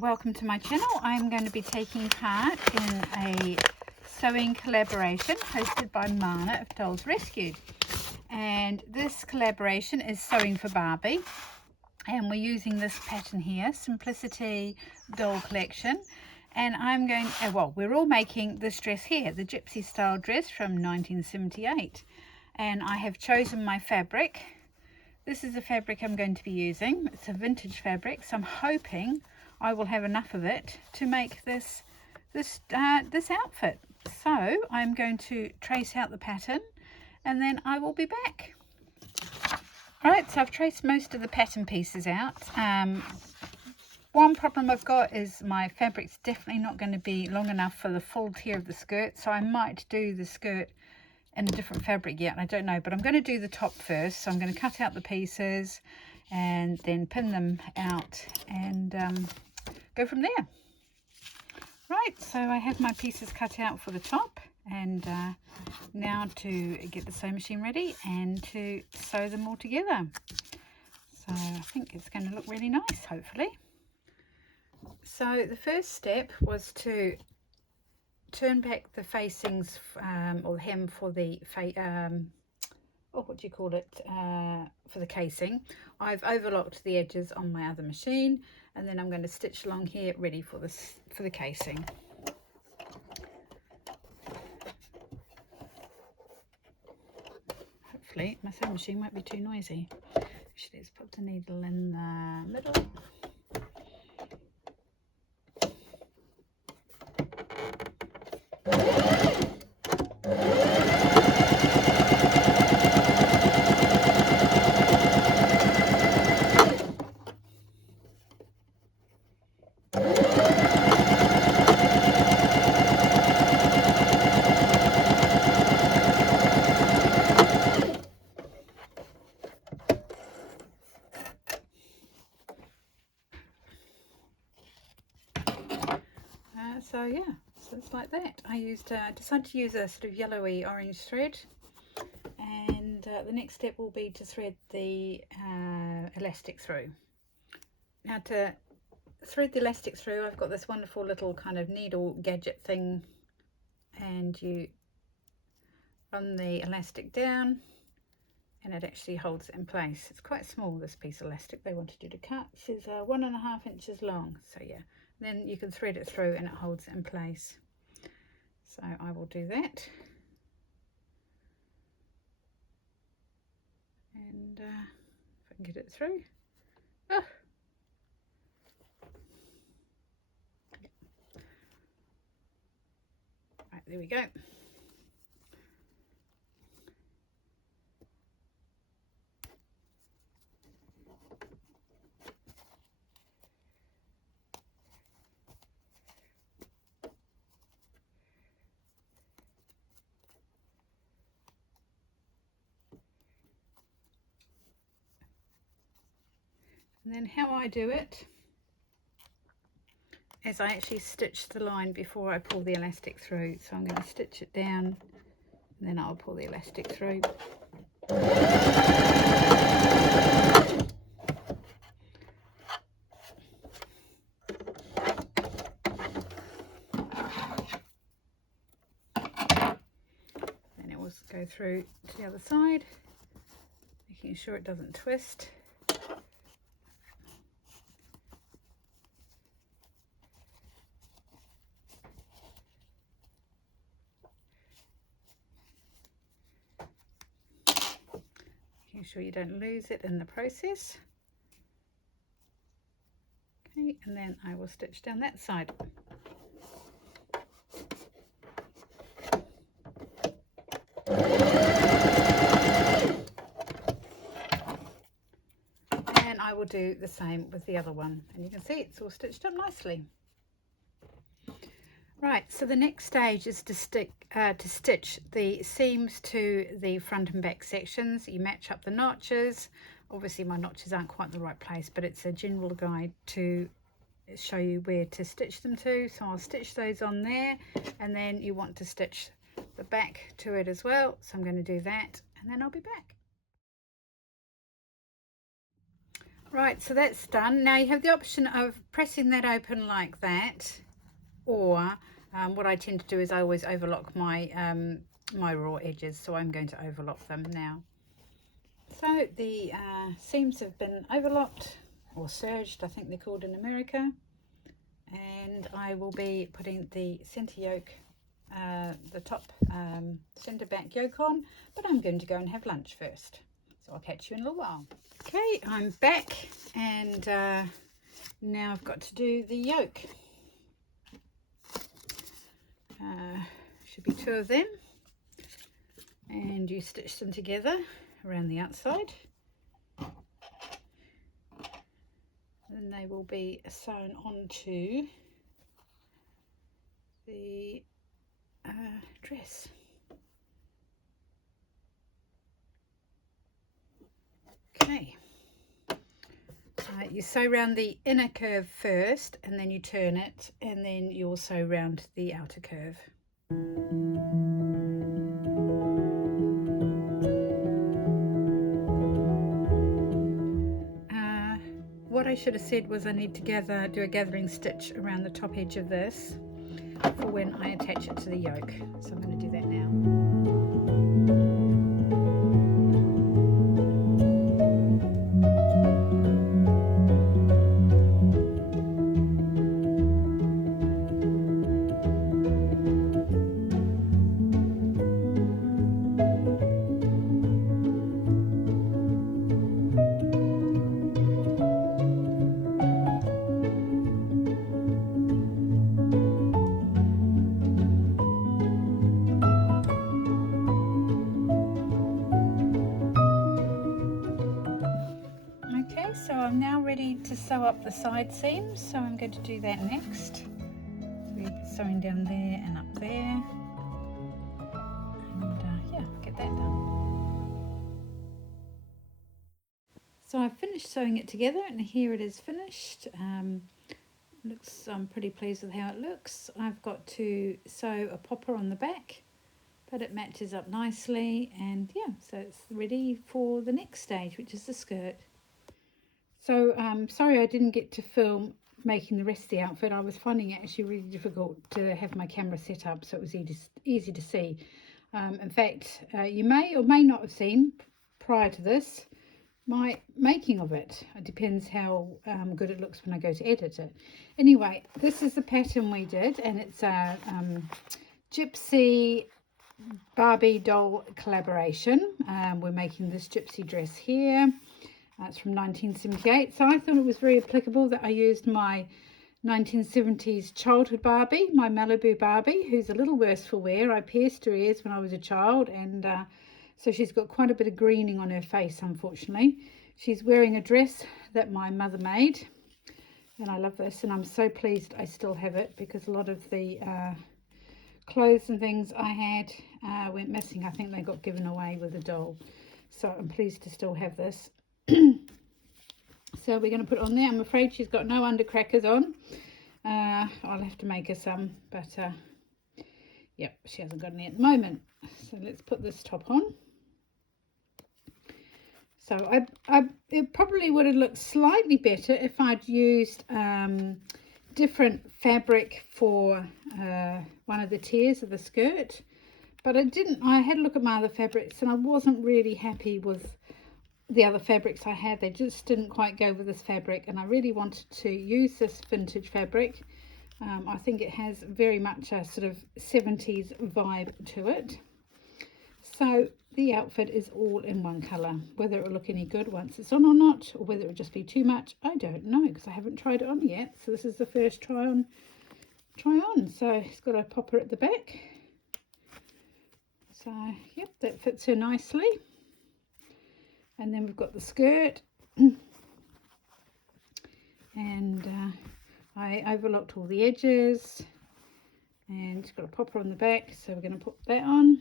Welcome to my channel. I'm going to be taking part in a sewing collaboration hosted by Marna of Dolls Rescued, and this collaboration is Sewing for Barbie, and we're using this pattern here, Simplicity Doll Collection. And I'm going, we're all making this dress here, the Gypsy style dress from 1978, and I have chosen my fabric. This is the fabric I'm going to be using. It's a vintage fabric, so I'm hoping I will have enough of it to make this outfit. So I'm going to trace out the pattern and then I will be back. Alright, so I've traced most of the pattern pieces out. One problem I've got is my fabric's definitely not going to be long enough for the full tier of the skirt, so I might do the skirt in a different fabric yet, I don't know, but I'm going to do the top first. So I'm going to cut out the pieces and then pin them out and go from there. Right, so I have my pieces cut out for the top, and now to get the sewing machine ready and to sew them all together. So I think it's going to look really nice, hopefully. So the first step was to turn back the facings or the hem for the for the casing. I've overlocked the edges on my other machine, and then I'm going to stitch along here ready for the casing. Hopefully my sewing machine won't be too noisy. Actually, let's put the needle in the middle. So yeah, so it's like that. I decided to use a sort of yellowy orange thread, and the next step will be to thread the elastic through. Now to thread the elastic through, I've got this wonderful little kind of needle gadget thing, and you run the elastic down and it actually holds it in place. It's quite small, this piece of elastic they wanted you to cut. It's 1.5 inches long, so yeah. Then you can thread it through and it holds it in place. So I will do that. And if I can get it through. Oh. Right, there we go. And then how I do it is I actually stitch the line before I pull the elastic through. So I'm going to stitch it down and then I'll pull the elastic through. Then it will go through to the other side, making sure it doesn't twist. Making sure you don't lose it in the process. Okay, and then I will stitch down that side. And I will do the same with the other one, and you can see it's all stitched up nicely. Right, so the next stage is to stitch the seams to the front and back sections. You match up the notches. Obviously my notches aren't quite in the right place, but it's a general guide to show you where to stitch them to. So I'll stitch those on there, and then you want to stitch the back to it as well. So I'm going to do that, and then I'll be back. Right, so that's done. Now you have the option of pressing that open like that, or what I tend to do is I always overlock my my raw edges, so I'm going to overlock them now. So the seams have been overlocked, or serged I think they're called in America, and I will be putting the centre yoke, the top centre back yoke on, but I'm going to go and have lunch first, so I'll catch you in a little while. Okay, I'm back, and now I've got to do the yoke. Should be 2 of them, and you stitch them together around the outside, and they will be sewn onto the dress. Okay, you sew round the inner curve first, and then you turn it, and then you also round the outer curve. What I should have said was I need to do a gathering stitch around the top edge of this for when I attach it to the yoke, so I'm going to do that now. So I'm now ready to sew up the side seams, so I'm going to do that next. We're sewing down there and up there, and yeah, get that done. So I've finished sewing it together, and here it is finished. I'm pretty pleased with how it looks. I've got to sew a popper on the back, but it matches up nicely, and yeah, so it's ready for the next stage, which is the skirt. So sorry I didn't get to film making the rest of the outfit. I was finding it actually really difficult to have my camera set up so it was easy to see. In fact, you may or may not have seen prior to this my making of it. It depends how good it looks when I go to edit it. Anyway, this is the pattern we did, and it's a Gypsy Barbie doll collaboration. We're making this Gypsy dress here. It's from 1978, so I thought it was very applicable that I used my 1970s childhood Barbie, my Malibu Barbie, who's a little worse for wear. I pierced her ears when I was a child, and so she's got quite a bit of greening on her face, unfortunately. She's wearing a dress that my mother made, and I love this, and I'm so pleased I still have it, because a lot of the clothes and things I had went missing. I think they got given away with the doll, so I'm pleased to still have this. So we're going to put it on there. I'm afraid she's got no undercrackers on. I'll have to make her some, but yep, she hasn't got any at the moment. So let's put this top on. So it probably would have looked slightly better if I'd used different fabric for one of the tiers of the skirt, but I didn't. I had a look at my other fabrics, and I wasn't really happy with the other fabrics I had. They just didn't quite go with this fabric, and I really wanted to use this vintage fabric. I think it has very much a sort of 70s vibe to it. So the outfit is all in one colour. Whether it will look any good once it's on or not, or whether it will just be too much, I don't know, because I haven't tried it on yet. So this is the first try on. So it's got a popper at the back. So yep, that fits her nicely. And then we've got the skirt, and I overlocked all the edges, and it's got a popper on the back, so we're going to put that on.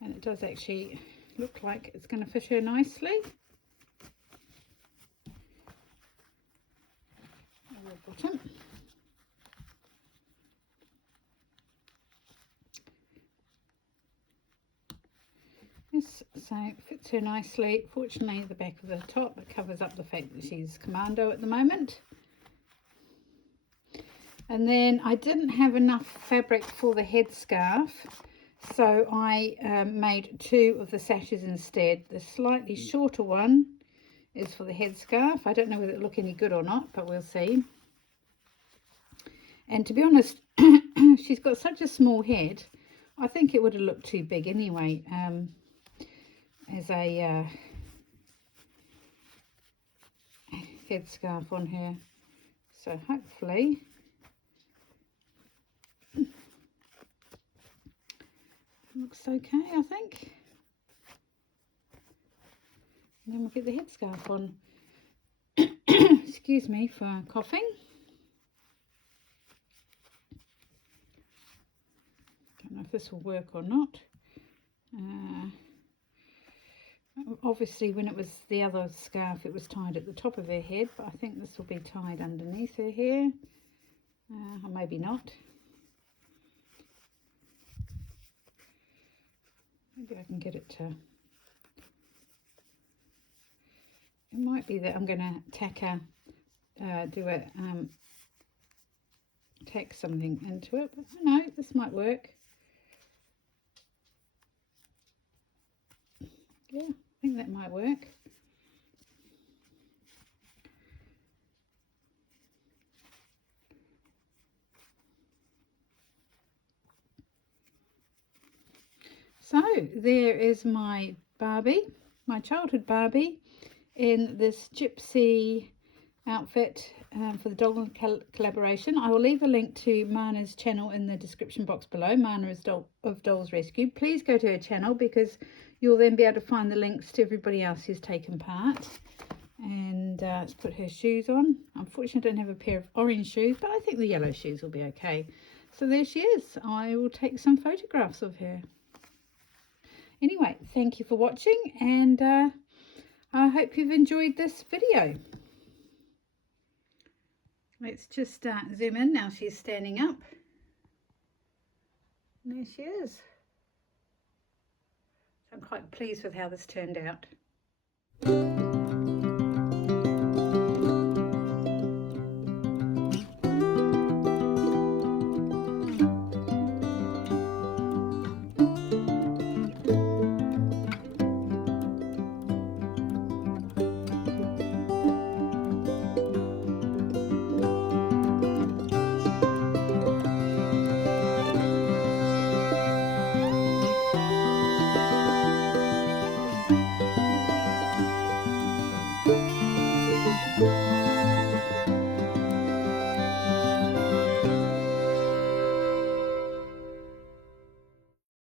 And it does actually look like it's going to fit her nicely. Bottom. Yes, so it fits her nicely. Fortunately, the back of the top covers up the fact that she's commando at the moment. And then I didn't have enough fabric for the headscarf, so I made 2 of the sashes instead. The slightly shorter one is for the headscarf. I don't know whether it'll look any good or not, but we'll see. And to be honest, she's got such a small head, I think it would have looked too big anyway, as a headscarf on her. So hopefully looks okay, I think. And then we'll get the headscarf on. Excuse me for coughing. Don't know if this will work or not. Obviously when it was the other scarf it was tied at the top of her head, but I think this will be tied underneath her hair, or maybe not. Maybe I can get it to, it might be that I'm going to tack tack something into it, but I don't know, this might work. Yeah, I think that might work. So there is my Barbie, my childhood Barbie, in this Gypsy outfit for the dog collaboration. I will leave a link to Marna's channel in the description box below. Marna is of Dolls Rescue. Please go to her channel because you'll then be able to find the links to everybody else who's taken part. And let's put her shoes on. Unfortunately I don't have a pair of orange shoes, but I think the yellow shoes will be okay. So there she is. I will take some photographs of her. Anyway, thank you for watching, and I hope you've enjoyed this video. Let's just zoom in. Now she's standing up. And there she is. So I'm quite pleased with how this turned out.